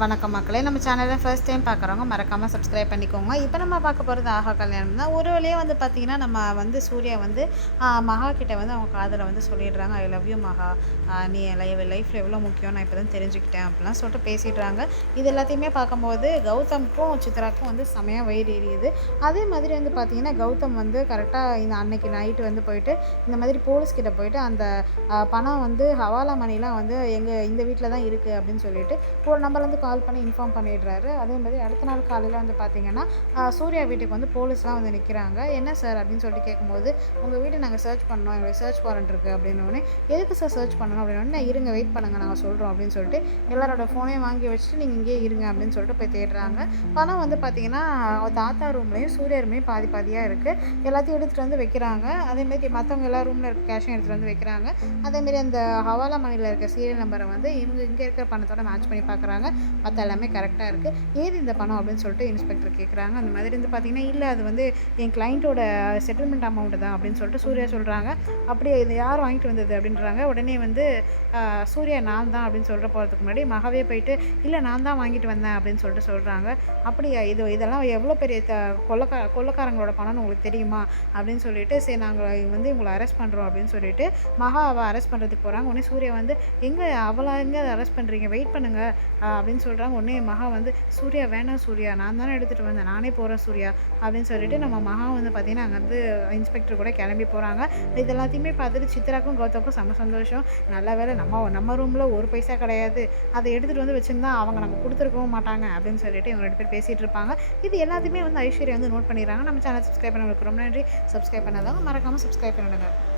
வணக்கம் மக்களே, நம்ம சேனலில் ஃபர்ஸ்ட் டைம் பார்க்குறவங்க மறக்காமல் சப்ஸ்கிரைப் பண்ணிக்கோங்க. இப்போ நம்ம பார்க்க போகிறது ஆஹா கல்யாணம் தான். ஒரு வழியாக பார்த்திங்கன்னா, நம்ம சூர்யா மகா கிட்ட அவங்க காதில் சொல்லிடுறாங்க, ஐ லவ் யூ மகா, நீ என் லைஃப்பில் எவ்வளோ முக்கியம் நான் இப்போ தான் தெரிஞ்சுக்கிட்டேன் அப்படிலாம் சொல்லிட்டு பேசிடுறாங்க. இது எல்லாத்தையுமே பார்க்கும்போது கௌதமுக்கும் சித்ராக்கும் செமையாக வயிறு எரியுது. அதே மாதிரி பார்த்திங்கன்னா, கௌதம் கரெக்டாக இந்த அன்னைக்கு நைட்டு போயிட்டு இந்த மாதிரி போலீஸ்கிட்ட போயிட்டு அந்த பணம் ஹவாலா மணிலாம் இந்த வீட்டில் தான் இருக்குது அப்படின்னு சொல்லிட்டு ஒரு நம்பர்லேருந்து கால் பண்ணி இன்ஃபார்ம் பண்ணிடுறாரு. அதே மாதிரி அடுத்த நாள் காலையில் பார்த்திங்கன்னா, சூர்யா வீட்டுக்கு போலீஸ்லாம் நிற்கிறாங்க. என்ன சார் அப்படின்னு சொல்லிட்டு கேட்கும்போது, உங்கள் வீட்டை நாங்கள் சர்ச் பண்ணோம், எங்களுக்கு சர்ச் வாரண்ட் இருக்குது அப்படின்னோடனே, எதுக்கு சார் சர்ச் பண்ணணும் அப்படின்னோடனே, இருங்க வெயிட் பண்ணுங்கள் நாங்கள் சொல்கிறோம் அப்படின்னு சொல்லிட்டு எல்லாரோட ஃபோனையும் வாங்கி வச்சுட்டு நீங்கள் இங்கேயே இருங்க அப்படின்னு சொல்லிட்டு போய் தேடுறாங்க. பணம் பார்த்திங்கன்னா தாத்தா ரூம்லேயும் சூர்யா ரூம்லேயும் பாதி பாதியாக இருக்குது. எல்லாத்தையும் எடுத்துகிட்டு வைக்கிறாங்க. அதேமாரி மற்றவங்க எல்லா ரூமில் இருக்க கேஷையும் எடுத்துகிட்டு வைக்கிறாங்க. அதேமாரி அந்த ஹவாலா மணியில் இருக்க சீரியல் நம்பரை இவங்க இங்கே இருக்கிற பணத்தோட மேட்ச் பண்ணி பார்க்குறாங்க. மற்ற எல்லாமே கரெக்டாக இருக்குது. ஏது இந்த பணம் அப்படின்னு சொல்லிட்டு இன்ஸ்பெக்டர் கேட்குறாங்க. அந்த மாதிரி பார்த்திங்கன்னா, இல்லை அது என் கிளைண்ட்டோட செட்டில்மெண்ட் அமௌண்ட்டு தான் அப்படின்னு சொல்லிட்டு சூர்யா சொல்கிறாங்க. அப்படியே இது யார் வாங்கிட்டு வந்தது அப்படின்றாங்க. உடனே சூர்யா நான் தான் அப்படின்னு சொல்கிற போகிறதுக்கு முன்னாடி மகாவே போயிட்டு, இல்லை நான் தான் வாங்கிட்டு வந்தேன் அப்படின்னு சொல்லிட்டு சொல்கிறாங்க. அப்படியா, இதெல்லாம் எவ்வளோ பெரிய கொள்ளக்காரங்களோட பணம்னு உங்களுக்கு தெரியுமா அப்படின்னு சொல்லிட்டு, சரி நாங்கள் உங்களை அரெஸ்ட் பண்ணுறோம் அப்படின்னு சொல்லிட்டு மகாவை அரெஸ்ட் பண்ணுறதுக்கு போகிறாங்க. உடனே சூர்யா எங்கே அவளை எங்கே அரெஸ்ட் பண்ணுறீங்க, வெயிட் பண்ணுங்கள் அப்படின்னு சொல்கிறாங்க. உடனே மகா சூர்யா வேணாம் சூர்யா, நான் தானே எடுத்துகிட்டு வந்தேன், நானே போகிறேன் சூர்யா அப்படின்னு சொல்லிட்டு நம்ம மகா பார்த்திங்கன்னா அங்கே இன்ஸ்பெக்டர் கூட கிளம்பி போகிறாங்க. இது எல்லாத்தையுமே பார்த்துட்டு சித்ராக்கும் கௌதமுக்கும் செம்ம சந்தோஷம். நல்ல வேலை நம்ம ரூமில் ஒரு பைசா கிடையாது, அதை எடுத்துகிட்டு வச்சுருந்தா அவங்க நம்ம கொடுத்துருக்கவும் மாட்டாங்க அப்படின்னு சொல்லிட்டு இவங்க 2 பேர் பேசிகிட்டு இருப்பாங்க. இது எல்லாத்தையுமே ஐஸ்வர்யா நோட் பண்ணிடுறாங்க. நம்ம சேனல் சப்ஸ்கிரைப் பண்ணவங்களுக்கு ரொம்ப நன்றி. சப்ஸ்கிரைப் பண்ணாதவங்க மறக்காமல் சப்ஸ்கிரைப் பண்ணிடுங்க.